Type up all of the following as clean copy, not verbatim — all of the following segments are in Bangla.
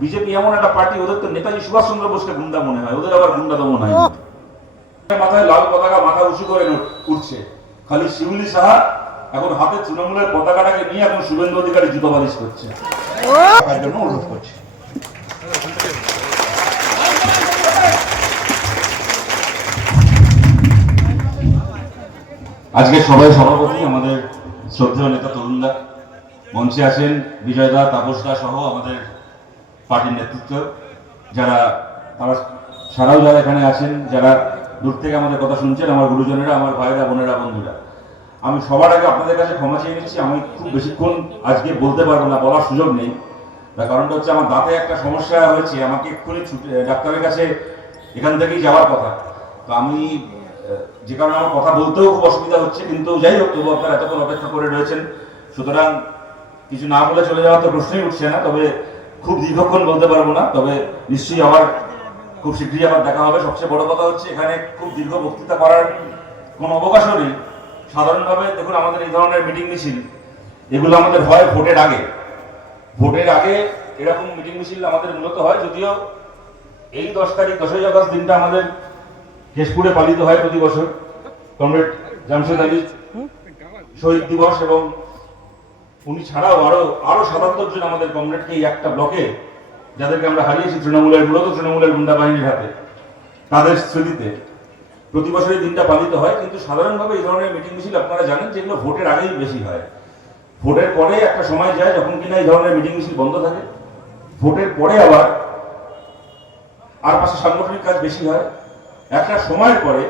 বিজেপি এমন একটা পার্টি, ওদের তো নেতাজি সুভাষচন্দ্র বোসকে গুন্ডা মনে হয়, ওদের আবার গুন্ডা দমন হয়। মাথায় লাল পতাকা মাথা উঁচু করে উঠছে, খালি শিউলি সাহা এখন হাতে তৃণমূলের পতাকাটাকে নিয়ে এখন শুভেন্দু অধিকারী জুতো বালিশ করছে। জন্য অনুরোধ করছে। আজকে সবাই সভাপতি আমাদের শ্রদ্ধেয় নেতা তরুণদা, মঞ্চে আছেন বিজয়দা, তাপসদা সহ আমাদের পার্টির নেতৃত্ব, যারা তারা সারাও যারা এখানে আছেন, যারা দূর থেকে আমাদের কথা শুনছেন, আমার গুরুজনেরা, আমার ভাইরা, বোনেরা, বন্ধুরা। আমি সবার আগে আপনাদের কাছে ক্ষমা চেয়ে নিচ্ছি, আমি খুব বেশিক্ষণ আজকে বলতে পারবো না, বলার সুযোগ নেই। তার কারণটা হচ্ছে আমার দাঁতে একটা সমস্যা হয়েছে, আমাকে এক্ষুনি ডাক্তারের কাছে এখান থেকেই যাওয়ার কথা। তো আমি যে কারণে আমার কথা বলতেও খুব অসুবিধা হচ্ছে, কিন্তু যাই হোক, তবু আপনারা এতক্ষণ অপেক্ষা করে রয়েছেন, সুতরাং কিছু না বলে চলে যাওয়ার তো প্রশ্নই উঠছে না। তবে খুব দীর্ঘক্ষণ বলতে পারবো না, তবে নিশ্চয়ই আবার খুব শীঘ্রই আবার দেখা হবে। সবচেয়ে বড় কথা হচ্ছে এখানে খুব দীর্ঘ বক্তৃতা করার কোনো অবকাশও নেই। সাধারণভাবে দেখুন, আমাদের এই ধরনের মিটিং মিছিল এগুলো আমাদের হয় ভোটের আগে। ভোটের আগে এরকম মিটিং মিছিল আমাদের মূলত হয়, যদিও এই 10 তারিখ 10ই আগস্ট দিনটা আমাদের কেশপুরে পালিত হয় প্রতি বছর, কমরেড জামশেদ আলী শহীদ দিবস, এবং উনি ছাড়াও আরো 77 জন আমাদের কমরেডকে এই একটা ব্লকে, যাদেরকে আমরা হারিয়েছি মূলত তৃণমূলের গুন্ডা বাহিনীর হাতে, তাদের স্মৃতিতে প্রতি বছর এই দিনটা পালিত হয়। কিন্তু সাধারণভাবে এই ধরনের মিটিং মিছিল আপনারা জানেন যেগুলো ভোটের আগেই বেশি হয়। ভোটের পরে একটা সময় যায় যখন কিনা এই ধরনের মিটিং মিছিল বন্ধ থাকে, ভোটের পরে আবার আর পাশে সাংগঠনিক কাজ বেশি হয়। একটা সময়ের পরে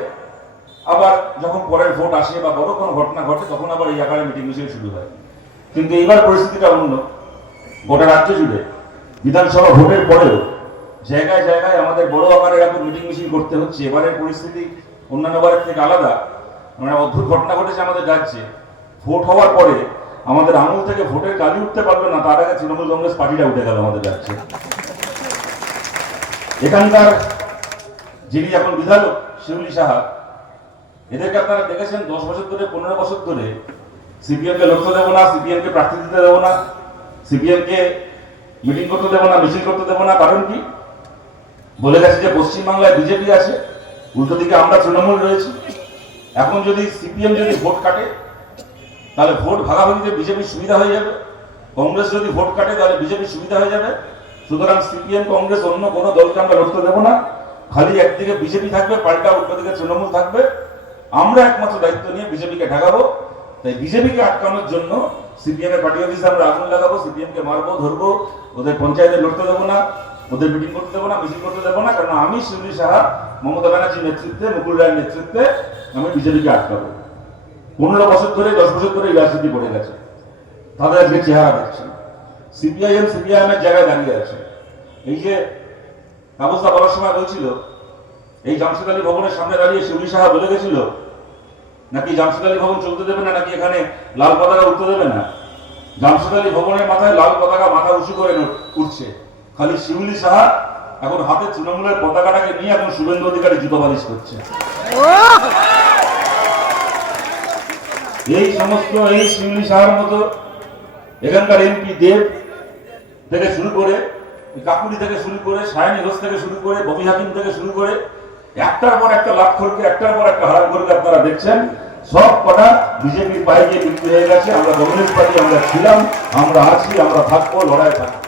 আবার যখন পরের ভোট আসে বা বড় কোনো ঘটনা ঘটে, তখন আবার এই আকারে মিটিং মিছিল শুরু হয়। কিন্তু এইবার পরিস্থিতিটা অন্য। গোটা রাজ্য জুড়ে বিধানসভা ভোটের পরেও জায়গায় জায়গায় আমাদের বড় আকারে এরকম মিটিং মিছিল করতে হচ্ছে। এবারের পরিস্থিতি অন্যান্য বারের থেকে আলাদা, মানে অদ্ভুত ঘটনা ঘটেছে আমাদের রাজ্যে। ভোট হওয়ার পরে আমাদের আঙুল থেকে ভোটের কালি উঠতে পারলো না, তার আগে তৃণমূল কংগ্রেস পার্টিটা উঠে গেল আমাদের রাজ্যে। এখানকার যিনি এখন বিধায়ক শিউলি সাহা, এদেরকে আপনারা দেখেছেন 10 বছর ধরে, 15 বছর ধরে সিপিএম কে লক্ষ্য দেবো না, সিপিএম কে প্রার্থী দিতে দেবো না, সিপিএম কে মিটিং করতে দেবো না, মিছিল করতে দেবো না। কারণ কি? বলে গেছে যে পশ্চিমবাংলায় বিজেপি আছে, উল্টো দিকে আমরা তৃণমূল রয়েছি। এখন যদি সিপিএম যদি ভোট কাটে, তাহলে ভোট ভাগাভাগিতে বিজেপির সুবিধা হয়ে যাবে। কংগ্রেস যদি ভোট কাটে, তাহলে বিজেপির সুবিধা হয়ে যাবে। সুতরাং সিপিএম, কংগ্রেস, অন্য কোনো দলকে আমরা লড়তে দেবো না। খালি একদিকে বিজেপি থাকবে, পাল্টা উল্টো দিকে তৃণমূল থাকবে। আমরা একমাত্র দায়িত্ব নিয়ে বিজেপিকে ঢাকাবো। তাই বিজেপিকে আটকানোর জন্য সিপিএম এর পার্টি অফিসে আমরা আগুন লাগাবো, সিপিএম কে মারবো, ধরবো, ওদের পঞ্চায়েতে লড়তে দেবো না, ওদের মিটিং করতে দেবো না, মিছিল করতে দেবো না। কারণ আমি শিউলি সাহা, মমতা ব্যানার্জির নেতৃত্বে, মুকুল রায়ের নেতৃত্বে আমি বিজেপিকে আটকাবো। 15 বছর ধরে, 10 বছর ধরে এই রাজনীতি করে গেছে, তাদের আজকে চেহারা দেখছেন। সিপিআইএম এর জায়গায় দাঁড়িয়ে আছে। এই যে ব্যবস্থা বলার সময় বলছিল, এই জামশেদ আলী ভবনের সামনে দাঁড়িয়ে শিউলি সাহা বলে গেছিল নাকি জামশেদ আলী ভবন চলতে দেবে না, নাকি এখানে লাল পতাকা উঠতে দেবে না। জামশেদ আলী ভবনের মাথায় লাল পতাকা মাথা উঁচু করে উঠছে, খালি শিউলি সাহা এখন হাতে তৃণমূলের পতাকাটাকে নিয়ে এখন শুভেন্দু অধিকারী জুতো বালিশ করছে। এই সমস্ত এই শিউলি সাহার মতো এখানকার এমপি দেব থেকে শুরু করে, কাকুরি থেকে শুরু করে, সায়নী ঘোষ থেকে শুরু করে, ববি হাকিম থেকে শুরু করে, একটার পর একটা লাভ করকে, একটার পর একটা হারাম করকে আপনারা দেখছেন। সব কটা বিজেপির পায়ে গিয়ে বিক্রি হয়ে গেছে। আমরা কমিউনিস্ট পার্টি, আমরা ছিলাম, আমরা আছি, আমরা থাকবো, লড়াই থাকবো।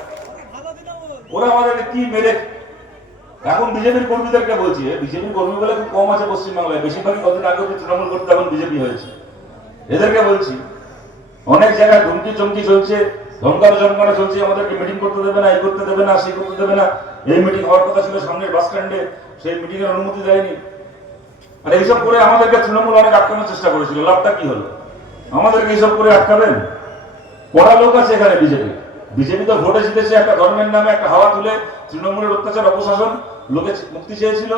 ওরা আমাদেরকে কি মেরে, এখন বিজেপির কর্মীদেরকে বলছি, বিজেপির কর্মী বলে খুব কম আছে পশ্চিমবাংলায়, বেশিরভাগই কদিন আগে তৃণমূল করতে এখন বিজেপি হয়েছে। এদেরকে বলছি, অনেক জায়গায় ধমকি চমকি চলছে, ধমকানো চমকানো চলছে, আমাদেরকে মিটিং করতে দেবে না, এই করতে দেবে না, সেই করতে দেবে না। এই মিটিং হওয়ার কথা ছিল সামনের বাস স্ট্যান্ডে, সেই মিটিং এর অনুমতি দেয়নি। আর এইসব করে আমাদেরকে তৃণমূল অনেক আটকানোর চেষ্টা করেছিল। লাভটা কি হলো? আমাদেরকে এইসব করে আটকাবেন? কড়া লোক আছে এখানে বিজেপি তো ভোটে জিতেছে, একটা ধর্মের নামে একটা হাওয়া তুলে তৃণমূলের অত্যাচার, অপশাসন, লোকে মুক্তি চেয়েছিল।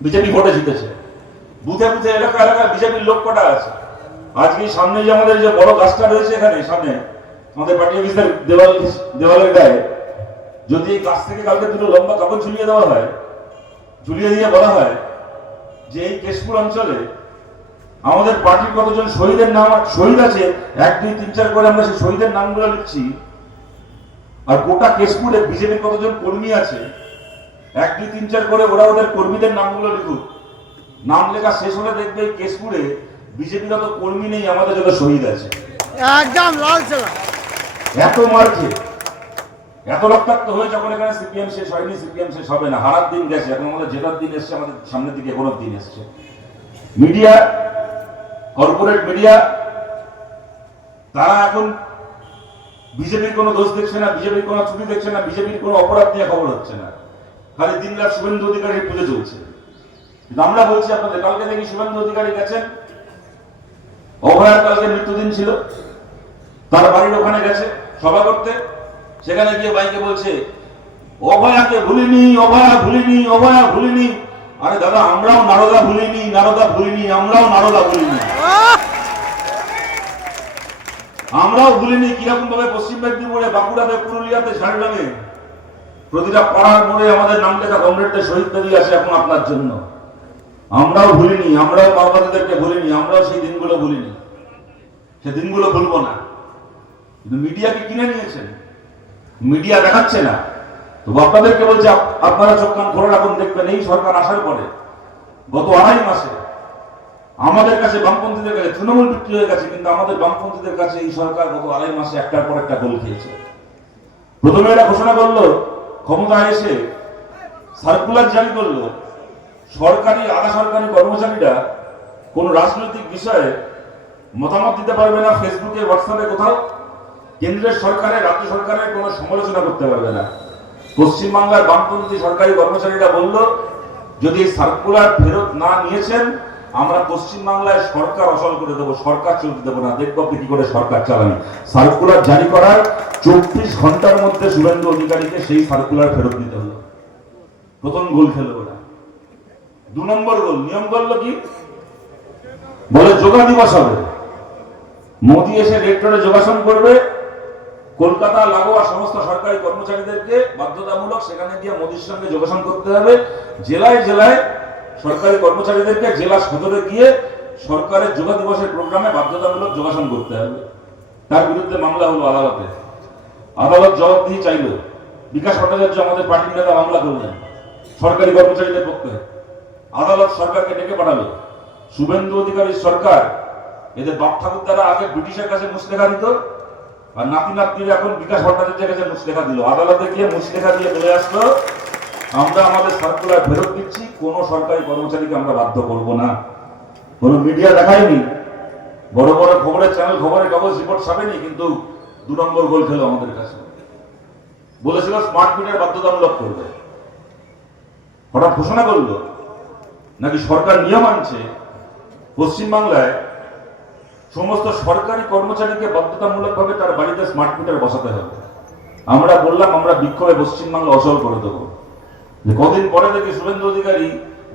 বিজেপি ভোটে জিতেছে, বুথে বুথে, এলাকা এলাকায় বিজেপির লোক কটা আছে। আজকে সামনে যে আমাদের যে বড় গাছটা রয়েছে এখানে সামনে আমাদের পার্টি অফিসের দেওয়ালের গায়ে, যদি এই গাছ থেকে কালকে দুটো লম্বা কাপড় ঝুলিয়ে দেওয়া হয়, ঝুলিয়ে দিয়ে বলা হয় যে এই কেশপুর অঞ্চলে আমাদের পার্টির কতজন শহীদের নাম, শহীদ আছে 1, 2, 3, 4 করে আমরা সেই শহীদের নামগুলো লিখছি, আর গোটা কেশপুরে বিজেপির কতজন কর্মী আছে, 1 2 3 4 করে ওরা ওদের কর্মীদের নামগুলো লিখুক। নাম লেখা শেষ হলে দেখবে কেশপুরে বিজেপির অত কর্মী নেই, আমাদের যত শহীদ আছে। একদম লাল ছেলা। এত মারছে, এত রক্তাক্ত হয়ে যখন এখানে সিপিএম শেষ হয়নি, সিপিএম শেষ হবে না। হারার দিন গেছে, এখন আমাদের জেতার দিন এসছে, আমাদের সামনের দিকে এগোনোর দিন এসছে। মিডিয়া, কর্পোরেট মিডিয়া, তারা এখন বিজেপির কোনো দোষ দেখছে না, বিজেপির কোনো ত্রুটি দেখছে না, বিজেপির কোনো অপরাধ নিয়ে খবর হচ্ছে না। খালি দিন রাত শুভেন্দু অধিকারীর পুজো চলছে। কিন্তু আমরা বলছি আপনাদের, কালকে দেখি শুভেন্দু অধিকারী গেছেন, অভয়ার কালকে মৃত্যুদিন ছিল, তার বাড়ির ওখানে গেছে সভা করতে। সেখানে গিয়ে বাইকে বলছে অভয়াকে ভুলিনি, অভয়া ভুলিনি, অভয়া ভুলিনি। আরে দাদা, আমরাও নারদা ভুলিনি, নারদা ভুলিনি, আমরাও নারদা ভুলিনি, আমরাও ভুলিনি। কিরকম ভাবে পশ্চিম মেদিনীপুরে, বাঁকুড়াতে, পুরুলিয়াতে, ঝাড়গ্রামে প্রতিটা পাড়ার মোড়ে আমাদের নাম লেখা কমরেডদের শহীদ বেদি আছে এখন আপনার জন্য। আমরাও ভুলিনি, আমরাও মাওবাদীদেরকে ভুলিনি, আমরাও সেই দিনগুলো ভুলিনি, সে দিনগুলো ভুলবো না। কিন্তু মিডিয়াকে কিনে নিয়েছেন, মিডিয়া দেখাচ্ছে না। তবু আপনাদেরকে বলছে, আপনারা চোখ কান খোলা রাখুন, দেখবেন এই সরকার আসার পরে গত 2.5 মাসে আমাদের কাছে, বামপন্থীদের কাছে তৃণমূল বিক্রি হয়ে গেছে, কিন্তু আমাদের বামপন্থীদের কাছে এই সরকার গত 2.5 মাসে একটার পর একটা গোল খেয়েছে। প্রথমে এরা ঘোষণা করলো, ক্ষমতায় এসে সার্কুলার জারি করলো, সরকারি আধা সরকারি কর্মচারীরা কোন রাজনৈতিক বিষয়ে মতামত দিতে পারবে না, ফেসবুকে, হোয়াটসঅ্যাপে কোথাও কেন্দ্রের সরকারের, রাজ্য সরকারের কোনো সমালোচনা করতে পারবে না। পশ্চিমবাংলার বামপন্থী সরকারি কর্মচারীরা বলল, যদি এই সার্কুলার ফেরত না নিয়েছেন, আমরা পশ্চিমবাংলায় সরকার অচল করে দেবো, সরকার চলতে দেবো না, দেখবো আপনি কি করে সরকার চালান। সার্কুলার জারি করার 24 ঘন্টার মধ্যে শুভেন্দু অধিকারীকে সেই সার্কুলার ফেরত দিতে হলো। প্রথম গোল খেলো ওরা। 2 নম্বর গোল, নিয়ম করলো কি, বলে যোগা দিবস হবে, মোদী এসে রেক্টরে যোগাসন করবে, কলকাতা লাগোয়া সমস্ত সরকারি কর্মচারীদেরকে বাধ্যতামূলক সেখানে গিয়ে মোদীর সঙ্গে যোগাসন করতে হবে। জেলায় জেলায় সরকারি কর্মচারীদেরকে জেলা সদরে গিয়ে সরকারের যোগা দিবসের প্রোগ্রামে বাধ্যতামূলক যোগাসন করতে হবে। তার বিরুদ্ধে মামলা হলো আদালতে, আদালত জবাবদিহি চাইল। বিকাশ ভট্টাচার্য আমাদের পার্টির নেতা মামলা করলেন সরকারি কর্মচারীদের পক্ষে। আদালত সরকারকে ডেকে পাঠালো, শুভেন্দু অধিকারীর সরকার, এদের বাপ ঠাকুর দ্বারা আগে ব্রিটিশের কাছে মুচলেখা দিত, আর নাতি নাতনিরা এখন বিকাশ ভট্টাচার্যের কাছে মুচলেখা দিল। আদালতে গিয়ে মুচলেখা দিয়ে বলে আসলো, আমরা আমাদের সার্কুলার ফেরত দিচ্ছি, কোন সরকারি কর্মচারীকে আমরা বাধ্য করব না। কোন মিডিয়া দেখায়নি, বড় বড় খবরের চ্যানেল, খবরের কাগজ রিপোর্ট ছাপেনি, কিন্তু 2 নম্বর গোল খেলো আমাদের কাছে। বলেছিল স্মার্ট মিটার বাধ্যতামূলক করবে, হঠাৎ ঘোষণা করলো নাকি সরকার নিয়ম আনছে পশ্চিমবাংলায় সমস্ত সরকারি কর্মচারীকে বাধ্যতামূলকভাবে তার বাড়িতে স্মার্ট মিটার বসাতে হবে। আমরা বললাম, আমরা বিক্ষোভে পশ্চিমবাংলা অচল করে দেবো। কদিন পরে দেখি শুভেন্দু অধিকারী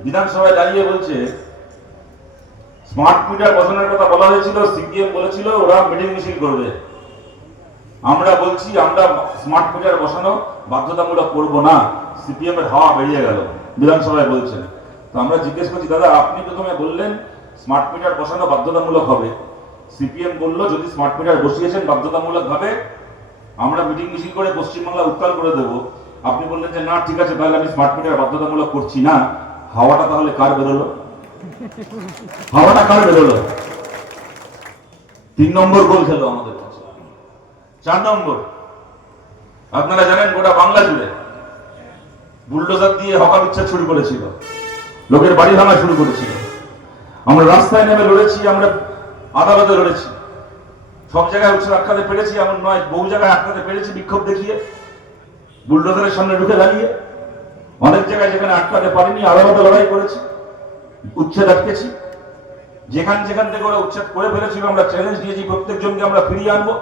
বিধানসভায় দাঁড়িয়ে বলছে, স্মার্ট মিটার বসানোর কথা বলা হয়েছিল, সিপিএম বলেছিল ওরা মিটিং মিছিল করবে। আমরা বলছি, আমরা স্মার্ট মিটার বসানো বাধ্যতামূলক করব না। সিপিএম এর হাওয়া বেরিয়ে গেল, বিধানসভায় বলছেন। তো আমরা জিজ্ঞেস করছি, দাদা আপনি প্রথমে বললেন স্মার্ট মিটার বসানো বাধ্যতামূলক হবে, সিপিএম বলল যদি স্মার্ট মিটার বসিয়েছেন বাধ্যতামূলক ভাবে আমরা মিটিং মিছিল করে পশ্চিমবাংলা উত্তাল করে দেব, আপনি বললেন যে না ঠিক আছে তাহলে আমি স্মার্ট মিটার বাধ্যতামূলক করছি না। হাওয়াটা তাহলে কার বেরোলো? হাওয়াটা কার বেরোলো? 3 নম্বর গোল খেলো আমাদের কাছে। 4 নম্বর, আপনারা জানেন গোটা বাংলা জুড়ে বুলডোজার দিয়ে হকা বিচ্ছেদ শুরু করেছিল, লোকের বাড়ি ভাঙা শুরু করেছিল। আমরা রাস্তায় নেমে লড়েছি, আমরা আদালতে লড়েছি, সব জায়গায় উৎসব আটকাতে পেরেছি, এমন নয়, বহু জায়গায় আটকাতে পেরেছি বিক্ষোভ দেখিয়ে, বুলডোজারের সামনে ঢুকে দাঁড়িয়ে। অনেক জায়গায় যেখানে আটকাতে পারিনি আদালতে লড়াই করেছি, উচ্ছেদ আটকেছি। যেখান যেখান থেকে ওরা উচ্ছেদ করে ফেলেছিল আমরা চ্যালেঞ্জ দিয়েছি, প্রত্যেকজনকে আমরা ফিরিয়ে আনবো।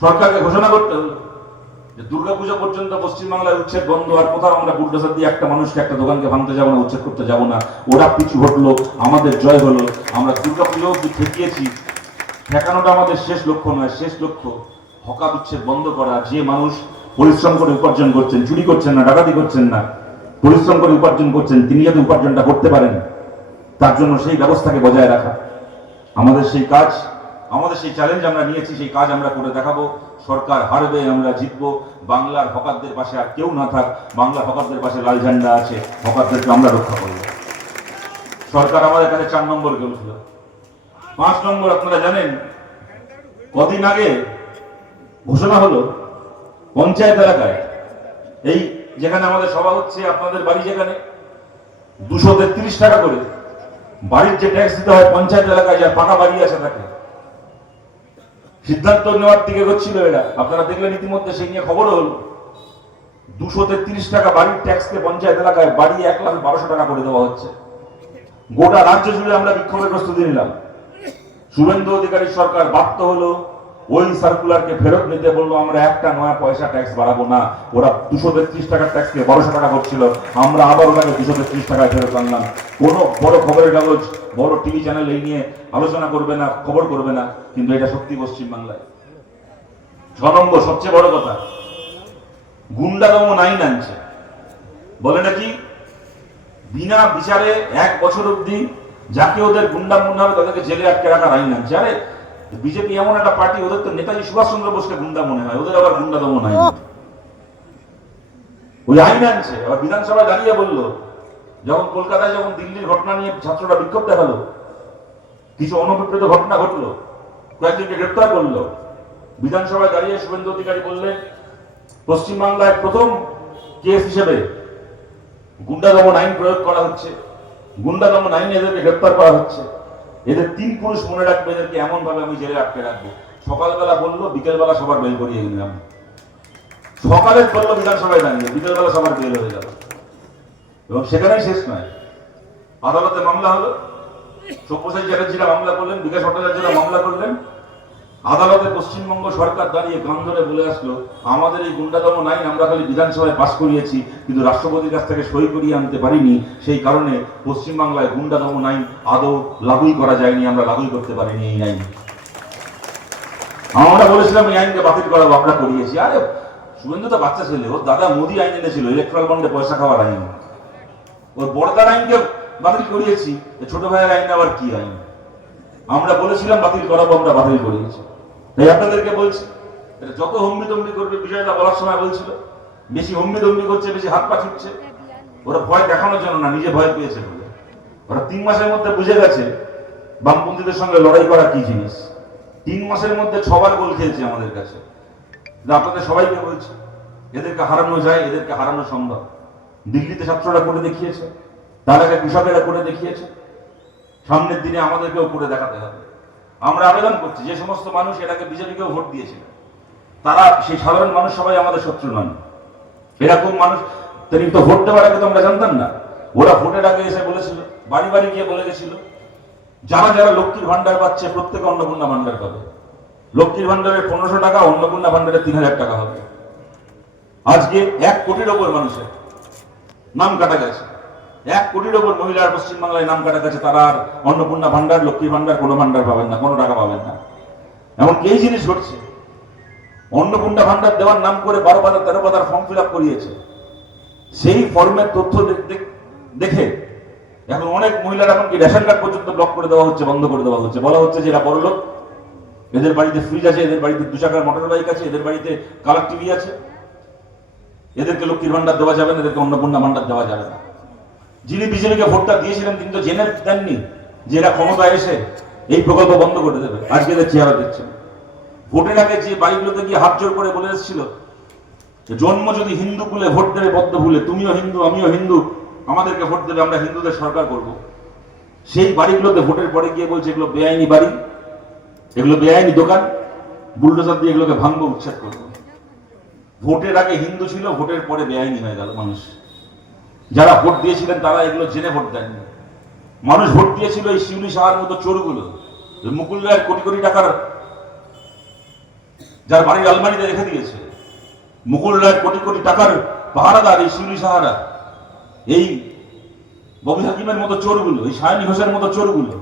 সরকারকে ঘোষণা করতে হলো যে দুর্গাপূজা পর্যন্ত পশ্চিমবাংলায় উচ্ছেদ বন্ধ, আর কোথাও আমরা বুলডোজার দিয়ে একটা মানুষকে, একটা দোকানকে ভাঙতে যাবো না, উচ্ছেদ করতে যাবো না। ওরা পিছু হটলো, আমাদের জয় হলো। আমরা দুর্গাপূজাও ঠেকিয়েছি। ঠেকানোটা আমাদের শেষ লক্ষ্য নয়, শেষ লক্ষ্য হকা বিচ্ছেদ বন্ধ করা। যে মানুষ পরিশ্রম করে উপার্জন করছেন, চুরি করছেন না, ডাকাতি করছেন না, পরিশ্রম করে উপার্জন করছেন, তিনি যাতে উপার্জনটা করতে পারেন তার জন্য সেই ব্যবস্থাকে বজায় রাখা আমাদের সেই কাজ। আমাদের সেই চ্যালেঞ্জ আমরা নিয়েছি, সেই কাজ আমরা করে দেখাবো। সরকার হারবে, আমরা জিতবো। বাংলার হকারদের পাশে আর কেউ না থাক, বাংলার হকারদের পাশে লাল ঝান্ডা আছে, হকারদেরকে আমরা রক্ষা করবো। সরকার আমাদের কাছে 4 নম্বর গেছিল। 5 নম্বর আপনারা জানেন, কদিন আগে ঘোষণা হলো পঞ্চায়েত এলাকায়, এই যেখানে আমাদের সভা হচ্ছে, আপনাদের বাড়ি যেখানে, 233 টাকা করে বাড়ির যে ট্যাক্স দিতে হয় পঞ্চায়েত এলাকায়, যার পাকা বাড়ি আছে তাকে, সিদ্ধান্ত নেওয়ার দিকে হচ্ছিল এরা। আপনারা দেখলেন ইতিমধ্যে, সেই নিয়ে খবর হল 233 টাকা বাড়ির ট্যাক্সকে পঞ্চায়েত এলাকায় বাড়ি 1,12,000 টাকা করে দেওয়া হচ্ছে। গোটা রাজ্য জুড়ে আমরা বিক্ষোভের প্রস্তুতি নিলাম। শুভেন্দু অধিকারীর সরকার বাধ্য হলো ওই সার্কুলারকে ফেরত নিতে, বললো আমরা একটা নয়া পয়সা ট্যাক্স বাড়াবো না। ওরা 233 টাকার ট্যাক্সকে 1200 টাকা করছিল, আমরা আবার ওনাকে 233 টাকায় ফেরত আনলাম। কোনো বড় খবরের কাগজ, বড় টিভি চ্যানেল এই নিয়ে আলোচনা করবে না, খবর করবে না, কিন্তু এটা সত্যি পশ্চিমবাংলায়। 6 নম্বর সবচেয়ে বড় কথা, গুন্ডাদমন আইন আনছে। বলে নাকি বিনা বিচারে 1 বছর অব্দি যাকে ওদের গুন্ডা মনে হবে তাদেরকে জেলে আটকে রাখার আইন আনছে। আরে বিজেপি এমন একটা পার্টি, ওদের তো নেতাজি সুভাষচন্দ্র বোসকে গুন্ডা মনে হয়, ওদের আবার গুন্ডা দমন আইন, ওই আইন আনছে। আবার বিধানসভায় দাঁড়িয়ে বললো, যখন কলকাতায় যখন দিল্লির ঘটনা নিয়ে ছাত্ররা বিক্ষোভ দেখালো, কিছু অনভিপ্রেত ঘটনা ঘটলো, কয়েকজনকে গ্রেপ্তার করলো, বিধানসভায় দাঁড়িয়ে শুভেন্দু অধিকারী বললেন পশ্চিমবাংলায় প্রথম কেস হিসেবে গুন্ডা দমন আইন প্রয়োগ করা হচ্ছে, গুন্ডা দমন আইনে এদেরকে গ্রেপ্তার করা হচ্ছে। এদের 3 পুরুষ মনে রাখবে, এদেরকে এমন ভাবে আমি জেলে আটকে রাখবো। সকালবেলা বললো, বিকেলবেলা সবার বেল করিয়ে নিলাম। সকালে বললো বিধানসভায় দাঁড়িয়ে, বিকেলবেলা সবার বেল হয়ে গেল। এবং সেখানেই শেষ নয়, আদালতে মামলা হলো। সব্যসাচী চ্যাটার্জিরা মামলা করলেন, বিকাশ ভট্টাচার্যরা মামলা করলেন। আদালতে পশ্চিমবঙ্গ সরকার দাঁড়িয়ে গান ধরে বলে আসলো, আমাদের এই গুন্ডা দমন আইন আমরা খালি বিধানসভায় পাশ করিয়েছি, কিন্তু রাষ্ট্রপতির কাছ থেকে সই করিয়ে আনতে পারিনি। সেই কারণে পশ্চিমবাংলায় গুন্ডা দমন আইন আদৌ লাগুই করা যায়নি, আমরা লাগুই করতে পারিনি এই আইন। আমরা বলেছিলাম এই আইনকে বাতিল করাবো, আমরা করিয়েছি। আরে শুভেন্দু তো বাচ্চা ছেলে, ওর দাদা মোদি আইন এনেছিল, ইলেকট্রাল বন্ডে পয়সা খাওয়ার আইন। ওর বড়দার আইনকে বাতিল করিয়েছি, ছোট ভাইয়ের আইন আবার কি আইন? আমরা বলেছিলাম বাতিল করাবো, আমরা বাতিল করিয়েছি। তাই আপনাদেরকে বলছি, যত হম্বিতম্বি করবে, বিষয়টা বলার সময় বলছিল, বেশি হম্বিতম্বি করছে, বেশি হাত পা ছুটছে, ওরা ভয় দেখানোর জন্য না, নিজে ভয় পেয়েছে বলে। ওরা 3 মাসের মধ্যে বুঝে গেছে বামপন্থীদের সঙ্গে লড়াই করা কি জিনিস। 3 মাসের মধ্যে 6 বার গোল খেয়েছে আমাদের কাছে। আপনাদের সবাইকে বলছি, এদেরকে হারানো যায়, এদেরকে হারানো সম্ভব। দিল্লিতে ছাত্ররা করে দেখিয়েছে, তার আগে কৃষকেরা করে দেখিয়েছে, সামনের দিনে আমাদেরকেও করে দেখাতে হবে। আমরা আবেদন করছি, যে সমস্ত মানুষ এর আগে বিজেপিকেও ভোট দিয়েছিল, তারা সেই সাধারণ মানুষ সবাই আমাদের শত্রু নন। এরকম মানুষ তিনি তো ভোট দেওয়ার আগে তো আমরা জানতাম না। ওরা ভোটের আগে এসে বলেছিল, বাড়ি বাড়ি গিয়ে বলে গেছিল, যারা যারা লক্ষ্মীর ভান্ডার পাচ্ছে প্রত্যেকে অন্নপূর্ণা ভান্ডার পাবে। লক্ষ্মীর ভান্ডারের 1500 টাকা, অন্নপূর্ণা ভান্ডারের 3000 টাকা হবে। আজকে 1 কোটির ওপর মানুষের নাম কাটা গেছে, 1 কোটির ওপর মহিলার পশ্চিমবাংলায় নাম কাটা গেছে। তারা আর অন্নপূর্ণা ভান্ডার, লক্ষ্মীর ভান্ডার কোনো ভান্ডার পাবেন না, কোনো টাকা পাবেন না। এমনকি এই জিনিস ঘটছে, অন্নপূর্ণা ভান্ডার দেওয়ার নাম করে 12 পাতা 13 পাতার ফর্ম ফিল আপ করিয়েছে। সেই ফর্মের তথ্য দেখে এখন অনেক মহিলার এমনকি রেশন কার্ড পর্যন্ত ব্লক করে দেওয়া হচ্ছে, বন্ধ করে দেওয়া হচ্ছে। বলা হচ্ছে যে এরা বড় লোক, এদের বাড়িতে ফ্রিজ আছে, এদের বাড়িতে 2 চাকার মোটর বাইক আছে, এদের বাড়িতে কালার টিভি আছে, এদেরকে লক্ষ্মীর ভান্ডার দেওয়া যাবে না, এদেরকে অন্নপূর্ণা ভান্ডার দেওয়া যাবে না। যিনি বিজেপিকে ভোটটা দিয়েছিলেন তিনি তো জেনে দেননি যে এরা ক্ষমতা এসে এই প্রকল্প বন্ধ করে দেবে। আজকে এদের চেহারা দেখছেন। ভোটের আগে যে বাড়িগুলোতে গিয়ে হাত জোর করে বলে এসেছিল, জন্ম যদি হিন্দু কুলে ভোট দেবে বদ্ধ ভুলে, তুমিও হিন্দু আমিও হিন্দু, আমাদেরকে ভোট দেবে, আমরা হিন্দুদের সরকার করব। সেই বাড়িগুলোতে ভোটের পরে গিয়ে বলছে এগুলো বেআইনি বাড়ি, এগুলো বেআইনি দোকান, বুলডোজার দিয়ে এগুলোকে ভাঙবো, উচ্ছেদ করবো। ভোটের আগে হিন্দু ছিল, ভোটের পরে বেআইনি হয়ে গেল মানুষ। যারা ভোট দিয়েছিলেন তারা এগুলো জেনে ভোট দেননি। মানুষ ভোট দিয়েছিল এই শিউলি সাহার মতো চোরগুলো, মুকুল রায়ের কোটি কোটি টাকার যার বাড়ির আলমারিতে রেখে দিয়েছে, মুকুল রায়ের কোটি কোটি টাকার পাহারাদার এই শিউলি সাহারা, এই ববি হাকিমের মতো চোরগুলো, এই সায়নী ঘোষের মতো চোরগুলো,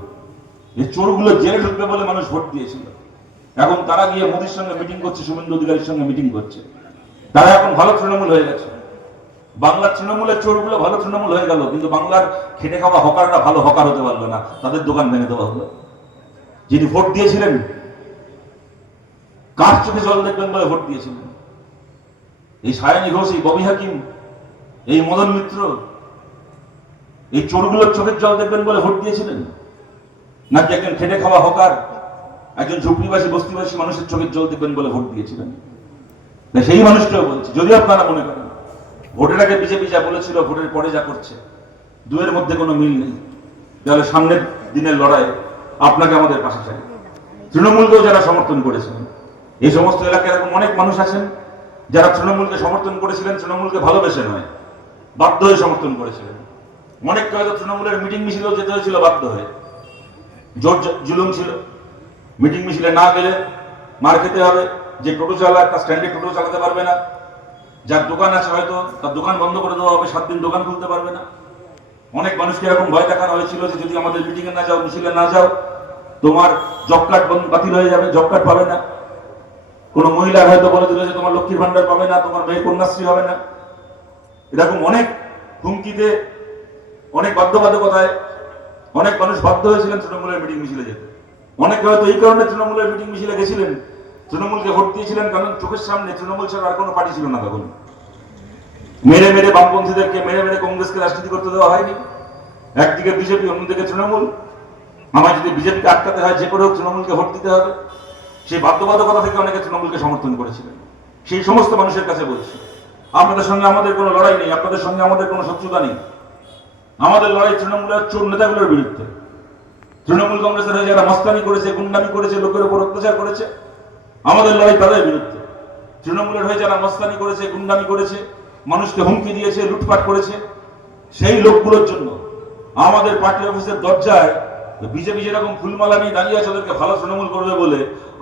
এই চোরগুলো জেলে ঢুকবে বলে মানুষ ভোট দিয়েছিল। এখন তারা গিয়ে মোদির সঙ্গে মিটিং করছে, শুভেন্দু অধিকারীর সঙ্গে মিটিং করছে। তারা এখন ভালো তৃণমূল হয়ে গেছে। বাংলার তৃণমূলের চোরগুলো ভালো তৃণমূল হয়ে গেল, কিন্তু বাংলার খেটে খাওয়া হকাররা ভালো হকার হতে পারলো না, তাদের দোকান ভেঙে দেওয়া হলো। যিনি ভোট দিয়েছিলেন কার চোখে জল দেখবেন বলে ভোট দিয়েছিলেন? এই সায়নী ঘোষ, এই ববি হাকিম, এই মদন মিত্র, এই চোরগুলোর চোখের জল দেখবেন বলে ভোট দিয়েছিলেন? নাকি একজন খেটে খাওয়া হকার, একজন ঝুপড়িবাসী বস্তিবাসী মানুষের চোখের জল দেখবেন বলে ভোট দিয়েছিলেন? সেই মানুষটাও বলছে, যদি আপনারা মনে করেন ভোটের আগে বিজেপি যা বলেছিল ভোটের পরে যা করছে দুয়ের মধ্যে কোনো মিল নেই, তাহলে সামনের দিনের লড়াই আপনাকে আমাদের পাশে চাই। তৃণমূলকেও যারা সমর্থন করেছেন, এই সমস্ত এলাকায় এরকম অনেক মানুষ আছেন যারা তৃণমূলকে সমর্থন করেছিলেন, তৃণমূলকে ভালোবেসে নয়, বাধ্য হয়ে সমর্থন করেছিলেন। অনেককে হয়তো তৃণমূলের মিটিং মিছিলেও যেতে হয়েছিল বাধ্য হয়ে, জোর জুলুম ছিল, মিটিং মিছিলে না গেলে মার খেতে হবে। যে টোটো চালায় তার স্ট্যান্ডে টোটো চালাতে পারবে না, যার দোকান আছে হয়তো তার দোকান বন্ধ করে দেওয়া হবে, 7 দিন দোকান খুলতে পারবে না। অনেক মানুষকে এরকম ভয় দেখানো হয়েছিল যে যদি আমাদের মিটিং এ না যাও, মিছিলে না যাও, তোমার জব কার্ড বাতিল হয়ে যাবে, জব কার্ড পাবে না। কোনো মহিলার হয়তো বলে দিল যে তোমার লক্ষ্মীর ভান্ডার পাবে না, তোমার মেয়ে কন্যাশ্রী হবে না। এরকম অনেক হুমকিতে, অনেক বাধ্যবাধকতায় অনেক মানুষ বাধ্য হয়েছিলেন তৃণমূলের মিটিং মিছিলে যেতে। অনেকে হয়তো এই কারণে তৃণমূলের মিটিং মিছিলে গেছিলেন, তৃণমূলকে ভোট দিয়েছিলেন কারণ চোখের সামনে তৃণমূল ছাড়া আর কোনো পার্টি ছিল না তখন। মেরে মেরে বামপন্থীদেরকে, মেরে মেরে কংগ্রেসকে রাজনীতি করতে দেওয়া হয়নি। একদিকে বিজেপি, অন্যদিকে তৃণমূল। আমার যদি বিজেপিকে আটকাতে হয়, যে করে হোক তৃণমূলকে ভোট দিতে হবে, সেই বাধ্যবাধকতা থেকে অনেকে তৃণমূলকে সমর্থন করেছিলেন। সেই সমস্ত মানুষের কাছে বলছি, আপনাদের সঙ্গে আমাদের কোনো লড়াই নেই, আপনাদের সঙ্গে আমাদের কোনো শত্রুতা নেই। আমাদের লড়াই তৃণমূলের চোর নেতাগুলোর বিরুদ্ধে। তৃণমূল কংগ্রেসের হয়ে যারা মস্তানি করেছে, গুন্ডামি করেছে, লোকের উপর অত্যাচার করেছে, আমাদের লড়াই তাদের বিরুদ্ধে। তৃণমূলের হয়ে যারা মস্তানি করেছে, গুন্ডামি করেছে, মানুষকে হুমকি দিয়েছে, লুটপাট করেছে, সেই লোকগুলোর জন্য আমাদের পার্টি অফিসের দরজায় বিজেপি যেরকম ফুলমালা নিয়ে দাঁড়িয়ে আছে ওদেরকে ভালো তৃণমূল করবে বলে,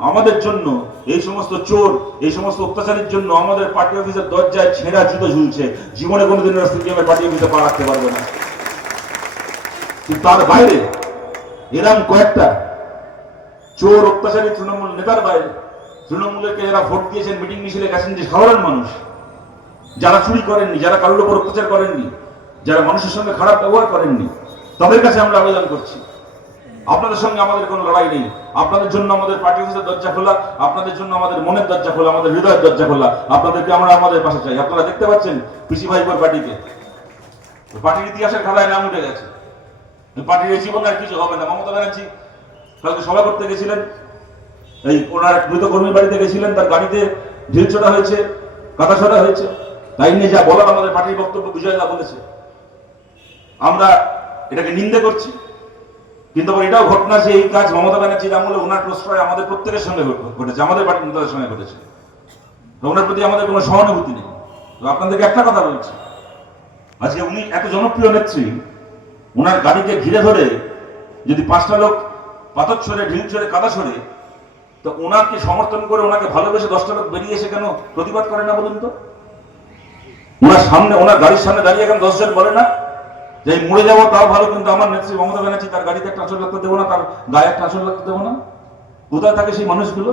আমাদের জন্য এই সমস্ত চোর, এই সমস্ত অত্যাচারের জন্য আমাদের পার্টি অফিসের দরজায় ছেঁড়া জুতো ঝুলছে। জীবনে কোনোদিন সিপিএমের পার্টি অফিসে পা রাখতে পারবে না। তার বাইরে এরকম কয়েকটা চোর অত্যাচারী তৃণমূল নেতার বাইরে, তৃণমূলেরকে যারা ভোট দিয়েছেন, মিটিং মিছিলে গেছেন যে সাধারণ মানুষ, যারা চুরি করেননি, যারা কারোর উপর অত্যাচার করেননি, যারা মানুষের সঙ্গে খারাপ ব্যবহার করেননি, তাদের কাছে আমরা আবেদন করছি, আপনাদের সঙ্গে আমাদের কোনো লড়াই নেই। আপনাদের জন্য আমাদের পার্টি অফিসের দরজা খোলা, আপনাদের জন্য আমাদের মনের দরজা খোলা, আমাদের হৃদয়ের দরজা খোলা। আপনাদেরকে আমরা আমাদের পাশে চাই। আপনারা দেখতে পাচ্ছেন পিসি ভাইপোর পার্টিতে, পার্টির ইতিহাসের খাতায় নাম উঠে গেছে। পার্টির এই জীবনে আর কিছু হবে না। মমতা ব্যানার্জি কালকে সভা করতে গেছিলেন, এই ওনার মৃত কর্মীর বাড়িতে গেছিলেন, তার গাড়িতে ঢিল ছোড়া হয়েছে, কাঁথা ছোড়া হয়েছে। তাই নিয়ে যা বলার আমাদের পার্টির বক্তব্য বিজয়দা বলেছে, আমরা এটাকে নিন্দে করছি। কিন্তু এটাও ঘটনা যে এই কাজ মমতা ব্যানার্জির আমলে ওনার প্রশ্রয় আমাদের প্রত্যেকের সঙ্গে ঘটেছে, আমাদের পার্টির নেতাদের সঙ্গে ঘটেছে। ওনার প্রতি আমাদের কোনো সহানুভূতি নেই। তো আপনাদেরকে একটা কথা বলছি, আজকে উনি এত জনপ্রিয় নেত্রী, ওনার গাড়িকে ঘিরে ধরে যদি 5টা লোক পাথর ছড়ে, ঢিল ছড়ে, কাদা ছড়ে, তো ওনাকে সমর্থন করে, ওনাকে ভালোবেসে 10টা লোক বেরিয়ে এসে কেন প্রতিবাদ করে না বলুন তো? ওনার সামনে, ওনার গাড়ির সামনে দাঁড়িয়ে এখন 10 জন বলে না যে মরে যাবো তাও ভালো, কিন্তু আমার নেত্রী মমতা ব্যানার্জি তার গাড়িতে একটা আঁচল লাগতে দেবো না, তার গায়ে একটা আঁচল লাগতে দেবো না? কোথায় থাকে সেই মানুষগুলো?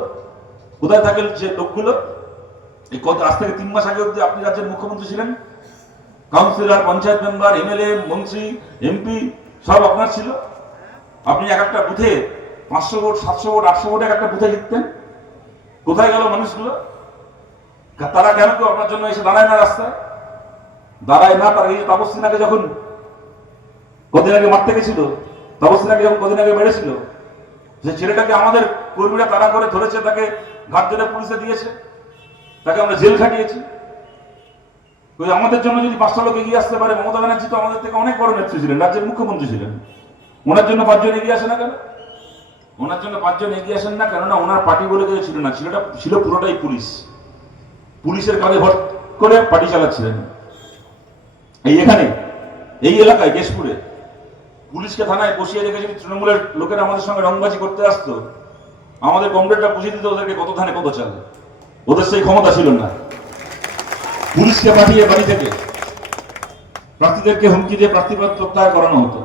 কোথায় থাকে যে লোকগুলো? এই আজ থেকে 3 মাস আগে অব্দি আপনি রাজ্যের মুখ্যমন্ত্রী ছিলেন, কাউন্সিলর, পঞ্চায়েত মেম্বার, এমএলএ, মন্ত্রী, এমপি সব আপনার ছিল। আপনি এক একটা বুথে 500 ভোট, 700 ভোট, 800 ভোটে একটা বুথে জিততেন। কোথায় গেল মানুষগুলো? তারা কেন কেউ আপনার জন্য এসে দাঁড়ায় না রাস্তায়? দাঁড়ায় না। তারা এই তাপসিনাকে যখন কদিন আগে মারতে গেছিল, তাপসিনাকে যখন কদিন আগে মেরেছিল, যে ছেলেটাকে আমাদের কর্মীরা তাড়া করে ধরেছে, তাকে ঘাট ধরে পুলিশে দিয়েছে, তাকে আমরা জেল খাটিয়েছি। আমাদের জন্য যদি 5টা লোক এগিয়ে আসতে পারে, মমতা ব্যানার্জি তো আমাদের থেকে অনেক বড় নেত্রী ছিলেন, রাজ্যের মুখ্যমন্ত্রী ছিলেন। ওনার জন্য 5 জন এগিয়ে আসে না কেন? ওনার জন্য 5 জন এগিয়ে আসেন না কেননা ওনার পার্টি বলে কেউ ছিল না, ছিল পুরোটাই পুলিশ। পুলিশের কাঁধে ভর করে পার্টি চালাচ্ছিলেন। এখানে এই এলাকায় কেশপুরে পুলিশকে থানায় বসিয়ে রেখে যদি তৃণমূলের লোকেরা আমাদের সঙ্গে রংবাজি করতে আসতো, আমাদের কমরেডরা বুঝিয়ে দিত ওদেরকে কত ধানে কত চাল। ওদের সেই ক্ষমতা ছিল না। পুলিশকে পাঠিয়ে বাড়ি থেকে প্রার্থীদেরকে হুমকি দিয়ে প্রার্থীপদ প্রত্যাহার করানো হতো,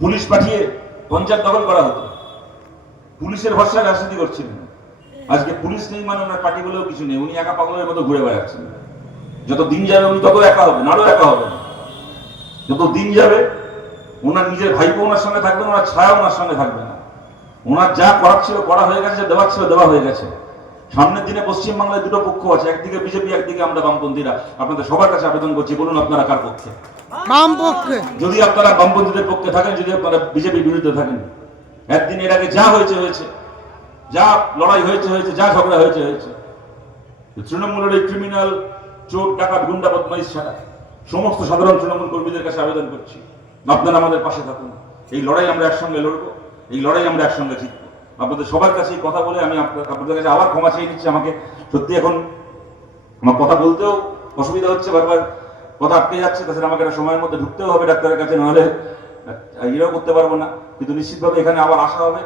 পুলিশ পাঠিয়ে পঞ্চায়েত দখল করা হতো। পুলিশের ভরসায় রাজনীতি করছিলেন। আজকে পুলিশ নেই মানে ওনার পার্টি বলেও কিছু নেই, উনি একা পাগলের মতো ঘুরে বেড়াচ্ছেন। যত দিন যাবে উনি তত একা হবেন, আরো একা হবেন। যত দিন যাবে ওনার নিজের ভাইপো ওনার সঙ্গে থাকবে না, ওনার ছায়া ওনার সঙ্গে থাকবে না। ওনার যা করার ছিল করা হয়ে গেছে, যা দেওয়ার ছিল দেওয়া হয়ে গেছে। সামনের দিনে পশ্চিমবাংলায় দুটো পক্ষ আছে, একদিকে বিজেপি, একদিকে আমরা বামপন্থীরা। আপনাদের সবার কাছে আবেদন করছি, বলুন আপনারা কার পক্ষে? বাম পক্ষে। যদি আপনারা বামপন্থীদের পক্ষে থাকেন, যদি আপনারা বিজেপির বিরুদ্ধে থাকেন, একদিন এর আগে যা হয়েছে হয়েছে, যা লড়াই হয়েছে হয়েছে, যা ঝগড়া হয়েছে হয়েছে। তৃণমূলের এই ক্রিমিনাল, চোর, ডাকাত, গুন্ডা, বদমাইশ ছাড়া সমস্ত সাধারণ তৃণমূল কর্মীদের কাছে আবেদন করছি, আপনারা আমাদের পাশে থাকুন। এই লড়াই আমরা একসঙ্গে লড়বো, এই লড়াই আমরা একসঙ্গে জিতবো। আপনাদের সবার কাছে এই কথা বলে আমি আপনাদের কাছে আবার ক্ষমা চেয়ে নিচ্ছি। আমাকে সত্যি এখন আমার কথা বলতেও অসুবিধা হচ্ছে, বারবার কথা আটকে যাচ্ছে। তাছাড়া আমাকে একটা সময়ের মধ্যে ঢুকতেও হবে ডাক্তারের কাছে, নাহলে এরাও করতে পারবো না। কিন্তু নিশ্চিতভাবে এখানে আবার আসা হবে।